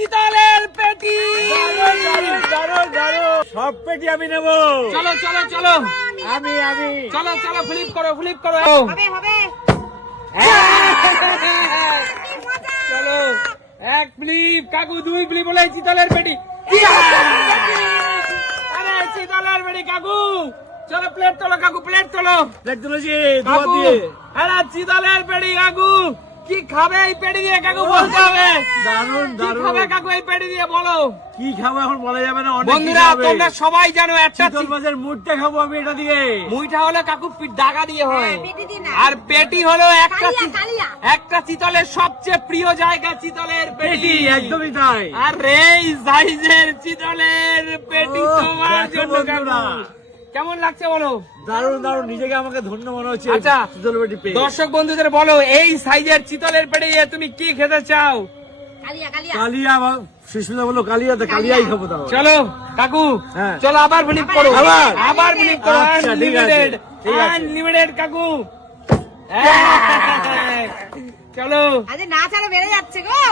চিতলের পেটি। সব পেটি আমি নেবো। চলো চলো চলো আমি চলো চলো, ফ্লিপ করো ফ্লিপ করো। হবে হবে চলো, এক ফ্লিপ কাকু, দুই ফ্লিপ হলে চিতলের পেটি। আরে চিতলের পেটি কাকু, চলো প্লেট তোলো কাকু, প্লেট তোলো দেখ তুলেছি কাকু। আরে চিতলের পেটি কাকু, কি খাবে এই পেটি দিয়ে কাকু বলতে হবে। দারুন কি খাবে কাকু এই পেটি দিয়ে বলো। কি খাবো এখন বলা যাবে না, অনেক বন্ধুরা তোমরা সবাই জানো একটা চিতল মাছের মুড়টা খাবো আমি এটা দিয়ে। মুইটা হলো কাকু ডাগা দিয়ে হয়, পেটি দিন না। আর পেটি হলো একটা কালিয়া, কালিয়া। একটা চিতলের সবচেয়ে প্রিয় জায়গা, চিতলের পেটি। পেটি একদমই তাই। আর এই সাইজের চিতলের পেটি ও, তোমার দেখো জন্য বন্ধুরা। কাকু। কেমন লাগছে বলো। দারুন দারুন, নিজেকে আমাকে ধন্য মনে হচ্ছে। আচ্ছা, চিতল পেটি পেয়ে। দর্শক বন্ধুদের বলো, এই সাইজের চিতলের পেটি দিয়ে তুমি কি খেতে চাও। কালিয়া কালিয়া কালিয়া, সুস্মিতা বললো কালিয়া, তো কালিয়াই খাবো তাও। চলো কাকু, হ্যাঁ। চলো আবার ফ্লিপ করো, আবার? আবার ফ্লিপ করো। আচ্ছা, ঠিক আছে, আনলিমিটেড ঠিক আছে। আনলিমিটেড কাকু। চলো আজ না ছাড়া বেড়ে যাচ্ছে গো।